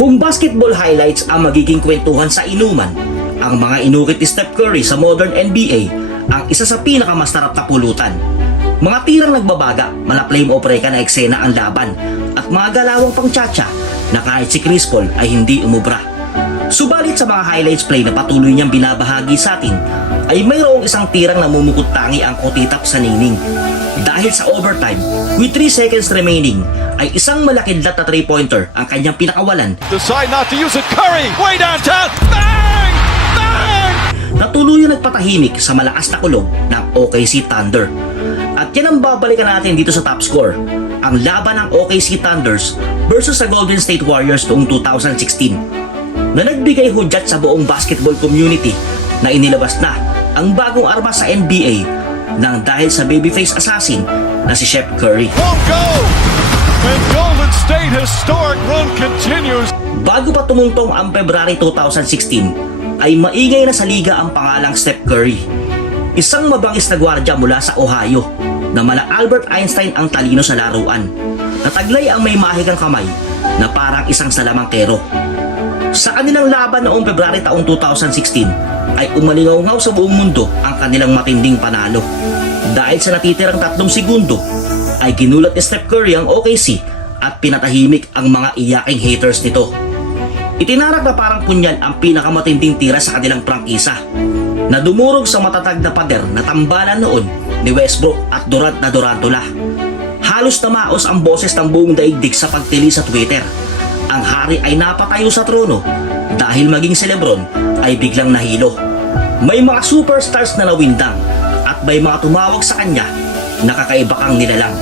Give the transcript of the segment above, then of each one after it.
Kung basketball highlights ang magiging kwentuhan sa inuman, ang mga inukit ni Steph Curry sa modern NBA ang isa sa pinakamasarap na pulutan. Mga tirang nagbabaga, mala flame of reka na eksena ang laban, at mga galawang pang tsa-tsa na kahit si Chris Paul ay hindi umubra. Subalit sa mga highlights play na patuloy niyang binabahagi sa atin, ay mayroong isang tirang namumukot tangi ang kutitap sa nining. Dahil sa overtime, with 3 seconds remaining, ay isang malakidlat na 3-pointer ang kanyang pinakawalan. Decide not to use it. Curry, way downtown. Bang! Bang! Na tuluyang nagpatahimik sa malakas na kulog ng OKC Thunder. At yan ang babalikan natin dito sa top score, ang laban ng OKC Thunders versus sa Golden State Warriors noong 2016, na nagbigay hudyat sa buong basketball community na inilabas na ang bagong armas sa NBA nang dahil sa babyface assassin na si Steph Curry. Won't go! And Golden State historic run continues. Bago pa tumungtong ang February 2016, ay maingay na sa liga ang pangalang Steph Curry, isang mabangis na gwardya mula sa Ohio na mala Albert Einstein ang talino sa laruan, nataglay ang may mahikang kamay na parang isang salamangkero. Sa kanilang laban noong February taong 2016 ay umalingaw-ngaw sa buong mundo ang kanilang matinding panalo. Dahil sa natitirang 3 segundo ay ginulat ni Steph Curry ang OKC at pinatahimik ang mga iyaking haters nito. Itinarak na parang punyal ang pinakamatinding tira sa kanilang prangkisa, na dumurog sa matatag na pader na tambalan noon ni Westbrook at Durant na Durantula. Halos namaos ang boses ng buong daigdig sa pagtili sa Twitter. Ang hari ay napatayo sa trono dahil maging si Lebron ay biglang nahilo. May mga superstars na nawindang at may mga tumawag sa kanya na kakaiba kang nilalang.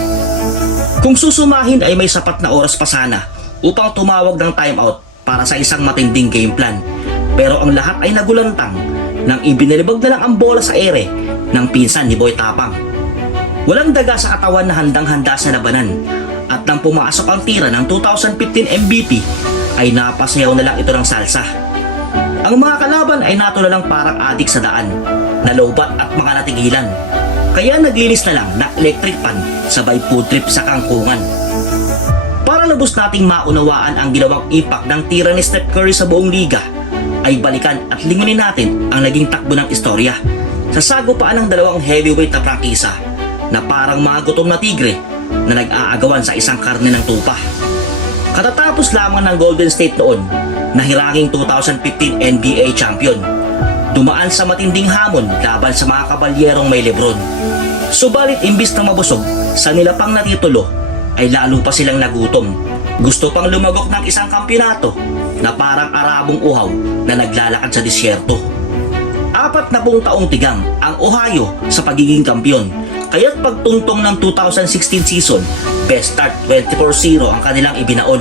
Kung susumahin ay may sapat na oras pa sana upang tumawag ng timeout para sa isang matinding game plan. Pero ang lahat ay nagulantang nang ibinalibag na lang ang bola sa ere ng pinsan ni Boy Tapang. Walang daga sa katawan na handang-handa sa labanan, at nang pumasok ang tira ng 2015 MVP ay napasayaw na lang ito ng salsa. Ang mga kalaban ay natulalang parang adik sa daan, nalobat at mga natigilan. Kaya naglilis na lang na electric pan sabay food trip sa kangkungan. Para lubos nating maunawaan ang ginawang impact ng tira ni Steph Curry sa buong liga, ay balikan at lingunin natin ang naging takbo ng istorya sa sagupaan ng dalawang heavyweight na prangkisa na parang mga gutom na tigre na nag-aagawan sa isang karne ng tupa. Katatapos lamang ng Golden State noon na hiranging 2015 NBA champion, dumaan sa matinding hamon laban sa mga kabalyerong may Lebron. Subalit imbis na mabusog sa nilapang na titulo, ay lalo pa silang nagutom. Gusto pang lumagok ng isang kampyonato na parang arabong uhaw na naglalakad sa disyerto. 40 taong tigang ang Ohio sa pagiging kampyon, kaya't pagtungtong ng 2016 season, best start 24-0 ang kanilang ibinaon.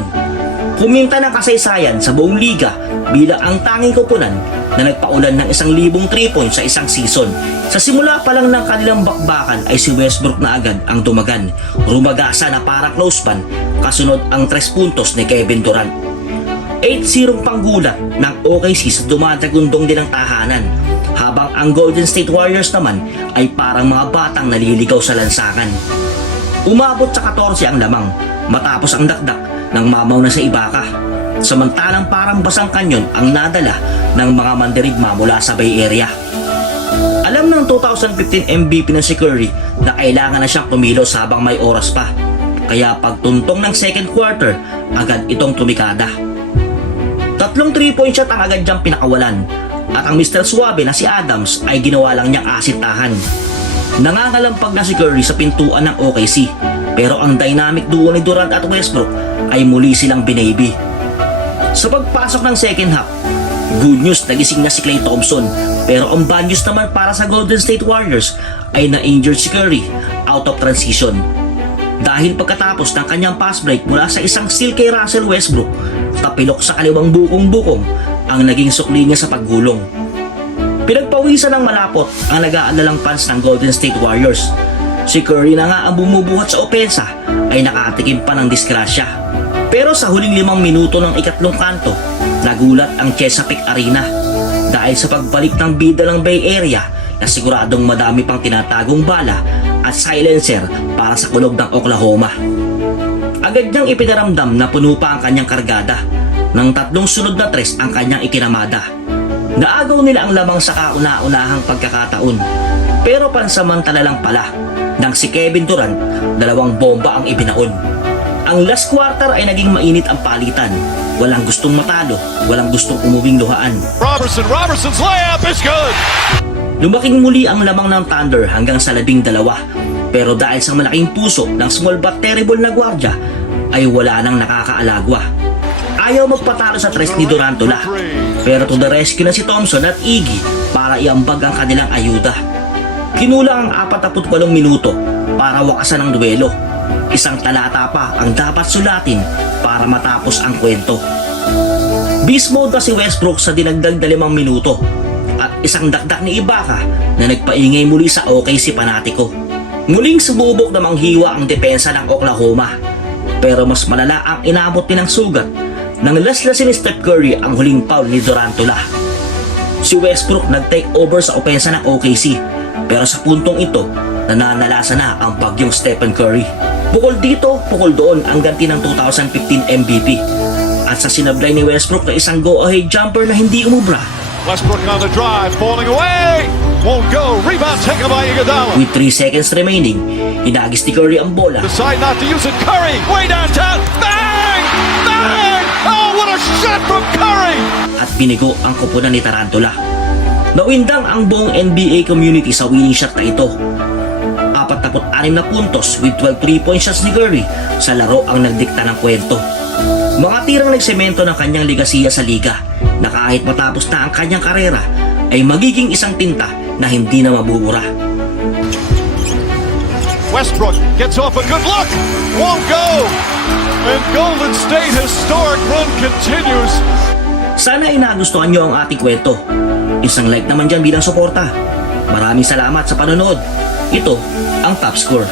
Kuminta ng kasaysayan sa buong liga bilang ang tanging koponan na nagpaulan ng 1,000 3 points sa isang season. Sa simula pa lang ng kanilang bakbakan ay si Westbrook na agad ang dumagan, rumagasa na parang close pan, kasunod ang 3 puntos ni Kevin Durant. 8-0 panggulat ng OKC sa dumadagundong nilang tahanan, habang ang Golden State Warriors naman ay parang mga batang naliligaw sa lansangan. Umabot sa 14 ang lamang matapos ang dakdak ng mamaw na sa Ibaka, samantalang parang basang kanyon ang nadala ng mga mandirigma mula sa Bay Area. Alam ng 2015 MVP na si Curry na kailangan na siyang kumilos habang may oras pa, kaya pagtuntong ng second quarter agad itong tumikada. 3 3-point shot ang agad niyang pinakawalan, at ang Mr. Suave na si Adams ay ginawa lang niyang asitahan. Nangangalampag na si Curry sa pintuan ng OKC, pero ang dynamic duo ni Durant at Westbrook ay muli silang binaby. Sa pagpasok ng second half, good news, nagising na si Klay Thompson, pero ang bad news naman para sa Golden State Warriors ay na-injured si Curry out of transition. Dahil pagkatapos ng kanyang pass break mula sa isang steal kay Russell Westbrook, tapilok sa kaliwang bukong-bukong ang naging sukli niya sa paggulong. Pinagpawisan ng malapot ang nag-aalalang fans ng Golden State Warriors. Si Curry na nga ang bumubuhat sa opensa ay nakatikim pa ng disgrasya. Pero sa huling 5 minuto ng ikatlong kanto, nagulat ang Chesapeake Arena dahil sa pagbalik ng bida ng Bay Area na siguradong madami pang tinatagong bala at silencer para sa kulog ng Oklahoma. Agad niyang ipinaramdam na puno pa ang kanyang kargada Nang 3 sunod na tres ang kanyang ikinamada. Naagaw nila ang lamang sa kauna-unahang pagkakataon. Pero pansamantala lang pala nang si Kevin Durant 2 bomba ang ibinaon. Ang last quarter ay naging mainit ang palitan. Walang gustong matalo, walang gustong umuwing luhaan. Robertson's layup is good. Lumaking muli ang lamang ng Thunder hanggang sa 12. Pero dahil sa malaking puso ng small but terrible na gwardya ay wala nang nakakaalagwa. Ayaw magpatalo sa tres ni Durantula. Pero to the rescue na si Thompson at Iggy para iambag ang kanilang ayuda. Kinulang ang 48 minuto para wakasan ang duelo. Isang talata pa ang dapat sulatin para matapos ang kwento. Beast mode na si Westbrook sa dinagdag na 5 minuto at isang dakdak ni Ibaka na nagpaingay muli sa OKC Panatiko. Muling sumubok na manghiwa ang depensa ng Oklahoma. Pero mas malala ang inabot nilang sugat nang laslasin ni Steph Curry ang huling foul ni Durantula. Si Westbrook nag-take over sa opensa ng OKC pero sa puntong ito nananalasa na ang bagyong Stephen Curry. Pukol dito, pukol doon ang ganti ng 2015 MVP. At sa sinablay ni Westbrook na isang go-ahead jumper na hindi umubra. Westbrook on the drive, falling away. Won't go. Rebound taken by Iguodala. With 3 seconds remaining, hinagis ni Curry ang bola. Decide not to use it. Curry, way downtown. Bang! Bang! Oh, what a shot from Curry! At binigo ang kupunan ni Tarantula. Nawindang ang buong NBA community sa winning shot na ito. 46 na puntos with 12 3-point shots ni Curry sa laro ang nagdikta ng kwento. Mga tirang nagsemento ng kanyang legasiya sa liga na kahit matapos na ang kanyang karera ay magiging isang tinta na hindi na mabubura. Westbrook gets off a good look. Won't go. And Golden State historic run continues. Sana ay nagustuhan nyo ang ating kwento. Isang like naman dyan bilang suporta. Maraming salamat sa panonood. Ito ang Top Score.